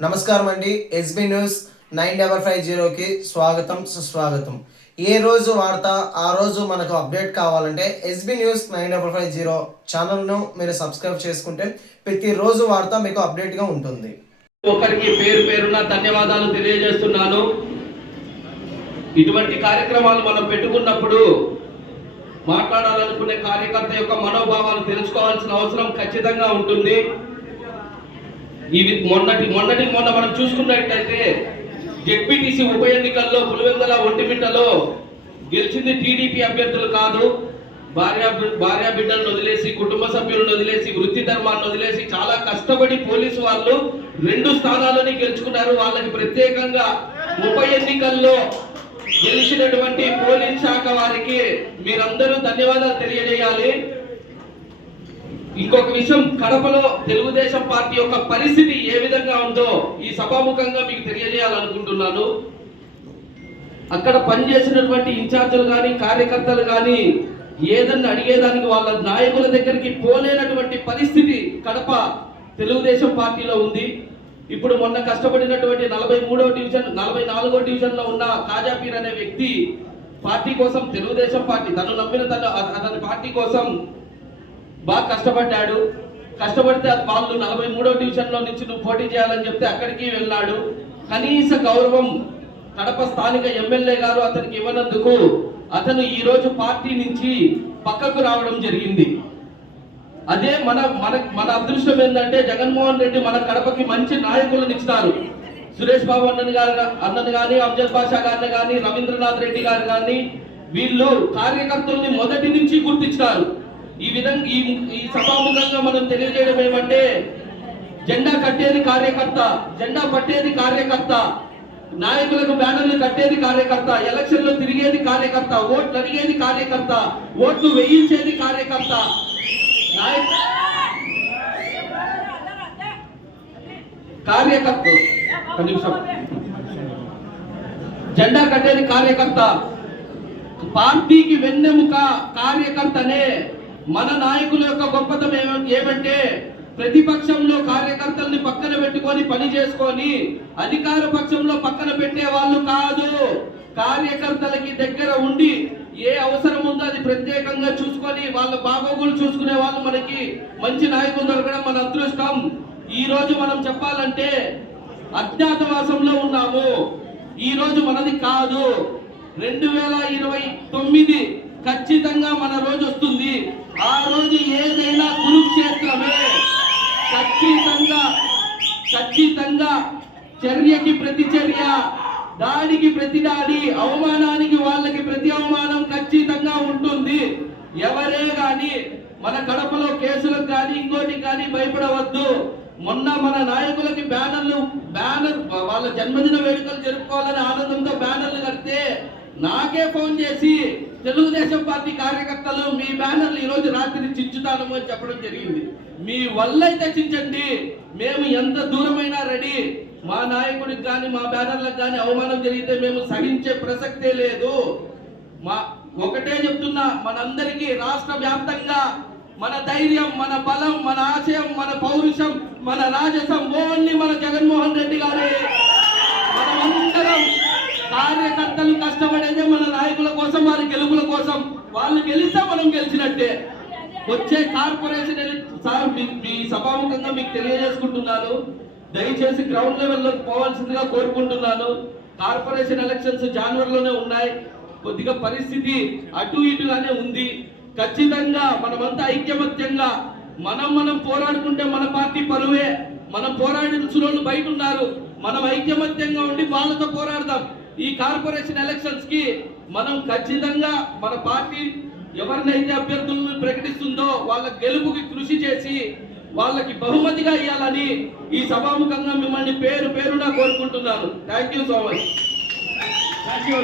నమస్కారం అండి SB news nine double five జీరోకి స్వాగతం సుస్వాగతం. ఏ రోజు వార్త ఆ రోజు మనకు అప్డేట్ కావాలంటే SB news nine double five zero ఛానల్ను మీరు సబ్స్క్రైబ్ చేసుకుంటే ప్రతిరోజు వార్త మీకు అప్డేట్గా ఉంటుంది. ఒకరికి పేరు పేరున ధన్యవాదాలు తెలియజేస్తున్నాను. ఇటువంటి కార్యక్రమాలు మనం పెట్టుకున్నప్పుడు మాట్లాడాలనుకునే కార్యకర్త యొక్క మనోభావాలు తెలుసుకోవాల్సిన అవసరం ఖచ్చితంగా ఉంటుంది. ఇవి మొన్నటి మొన్నటి మొన్న మనం చూసుకున్నట్టయితే జెడ్పీటీసీ ఉప ఎన్నికల్లో పులివెందల ఒంటిమిట్టలో గెలిచింది టీడీపీ అభ్యర్థులు కాదు. భార్య భార్య బిడ్డలను వదిలేసి కుటుంబ సభ్యులను వదిలేసి వృత్తి ధర్మాలను వదిలేసి చాలా కష్టపడి పోలీసు వాళ్ళు రెండు స్థానాలని గెలుచుకున్నారు. వాళ్ళకి ప్రత్యేకంగా ఉప ఎన్నికల్లో గెలిచినటువంటి పోలీస్ శాఖ వారికి మీరందరూ ధన్యవాదాలు తెలియజేయాలి. ఇంకొక విషయం కడపలో తెలుగుదేశం పార్టీ యొక్క పరిస్థితి ఏ విధంగా ఉందో ఈ సభాముఖంగా మీకు తెలియజేయాలనుకుంటున్నాను. అక్కడ పనిచేసినటువంటి ఇన్ఛార్జీలు కానీ కార్యకర్తలు కానీ ఏదన్నా అడిగేదానికి వాళ్ళ నాయకుల దగ్గరికి పోలేనటువంటి పరిస్థితి కడప తెలుగుదేశం పార్టీలో ఉంది. ఇప్పుడు మొన్న కష్టపడినటువంటి నలభై మూడవ డివిజన్ నలభై నాలుగో డివిజన్లో ఉన్న కాజాపీర్ అనే వ్యక్తి పార్టీ కోసం తెలుగుదేశం పార్టీ తను నమ్మిన తన అతని పార్టీ కోసం బాగా కష్టపడ్డాడు. కష్టపడితే వాళ్ళు నలభై మూడో డివిజన్లో నుంచి నువ్వు పోటీ చేయాలని చెప్తే అక్కడికి వెళ్ళాడు. కనీస గౌరవం కడప స్థానిక ఎమ్మెల్యే గారు అతనికి ఇవ్వనందుకు అతను ఈ రోజు పార్టీ నుంచి పక్కకు రావడం జరిగింది. అదే మన మన మన అదృష్టం ఏంటంటే జగన్మోహన్ రెడ్డి మన కడపకి మంచి నాయకులను ఇచ్చినారు సురేష్ బాబు అన్నని గారు అన్నని కానీ అమ్జద్ బాషా గారిని కానీ రవీంద్రనాథ్ రెడ్డి గారు కానీ వీళ్ళు కార్యకర్తల్ని మొదటి నుంచి గుర్తించారు. ఈ విధంగా ఈ ఈ సభాముఖంగా మనం తెలియజేయడం ఏమంటే జెండా కట్టేది కార్యకర్త జెండా పట్టేది కార్యకర్త నాయకులకు బ్యానర్లు కట్టేది కార్యకర్త ఎలక్షన్లో తిరిగేది కార్యకర్త ఓట్లు అడిగేది కార్యకర్త ఓట్లు వేయించేది కార్యకర్త. కార్యకర్త నిమిషం. జెండా కట్టేది కార్యకర్త. పార్టీకి వెన్నెముక కార్యకర్తనే. మన నాయకుల యొక్క గొప్పతనం ఏమ- ఏమంటే ప్రతిపక్షంలో కార్యకర్తల్ని పక్కన పెట్టుకొని పని చేసుకొని అధికార పక్షంలో పక్కన పెట్టే వాళ్ళు కాదు. కార్యకర్తలకి దగ్గర ఉండి ఏ అవసరం ఉందో అది ప్రత్యేకంగా చూసుకొని వాళ్ళ బాగోగులు చూసుకునే వాళ్ళు మనకి మంచి నాయకులు దొరకడం మన అదృష్టం. ఈ రోజు మనం చెప్పాలంటే అజ్ఞాతవాసంలో ఉన్నాము. ఈ రోజు మనది కాదు. రెండు వేల ఇరవై తొమ్మిది ఖచ్చితంగా మన రోజు వస్తుంది. ఆ రోజు ఏదైనా కురుక్షేత్రమే. ఖచ్చితంగా ఖచ్చితంగా చర్యకి ప్రతి చర్య దాడికి ప్రతి దాడి అవమానానికి వాళ్ళకి ప్రతి అవమానం ఖచ్చితంగా ఉంటుంది. ఎవరే గాని మన కడపలో కేసులకు కానీ ఇంకోటి కానీ భయపడవద్దు. మొన్న మన నాయకులకి బ్యానర్లు బ్యానర్ వాళ్ళ జన్మదిన వేడుకలు జరుపుకోవాలని ఆనందంతో బ్యానర్లు కడితే నాకే ఫోన్ చేసి తెలుగుదేశం పార్టీ కార్యకర్తలు మీ బ్యానర్లు ఈరోజు రాత్రి చించుతాను అని చెప్పడం జరిగింది. మీ వల్ల అయితే చించండి. మేము ఎంత దూరమైనా రెడీ. మా నాయకుడికి కానీ మా బ్యానర్లకు కానీ అవమానం జరిగితే మేము సహించే ప్రసక్తే లేదు. మా ఒకటే చెప్తున్నా మనందరికీ రాష్ట్ర వ్యాప్తంగా మన ధైర్యం మన బలం మన ఆశయం మన పౌరుషం మన రాజసం ఓన్లీ మన జగన్మోహన్ రెడ్డి గారే. మనమందరం కార్యకర్తలు కష్టపడేదే మన నాయకుల కోసం వారి గెలుపుల కోసం. వాళ్ళు గెలిస్తే మనం గెలిచినట్టే. వచ్చే కార్పొరేషన్ సార్ మీ- మీ సభాముఖంగా మీకు తెలియజేసుకుంటున్నాను. దయచేసి గ్రౌండ్ లెవెల్లో పోవాల్సిందిగా కోరుకుంటున్నాను. కార్పొరేషన్ ఎలక్షన్స్ జనవరిలోనే ఉన్నాయి. కొద్దిగా పరిస్థితి అటు ఇటుగానే ఉంది. ఖచ్చితంగా మనమంతా ఐక్యమత్యంగా మనం మనం పోరాడుకుంటే మన పార్టీ పరువే. మనం పోరాడిన వాళ్ళు బయట ఉన్నారు. మనం ఐక్యమత్యంగా ఉండి వాళ్ళతో పోరాడదాం. ఈ కార్పొరేషన్ ఎలక్షన్స్కి మనం ఖచ్చితంగా మన పార్టీ ఎవరినైతే అభ్యర్థులను ప్రకటిస్తుందో వాళ్ళ గెలుపుకి కృషి చేసి వాళ్ళకి బహుమతిగా ఇవ్వాలని ఈ సభాముఖంగా మిమ్మల్ని పేరు పేరున కోరుకుంటున్నాను. Thank you so much thank you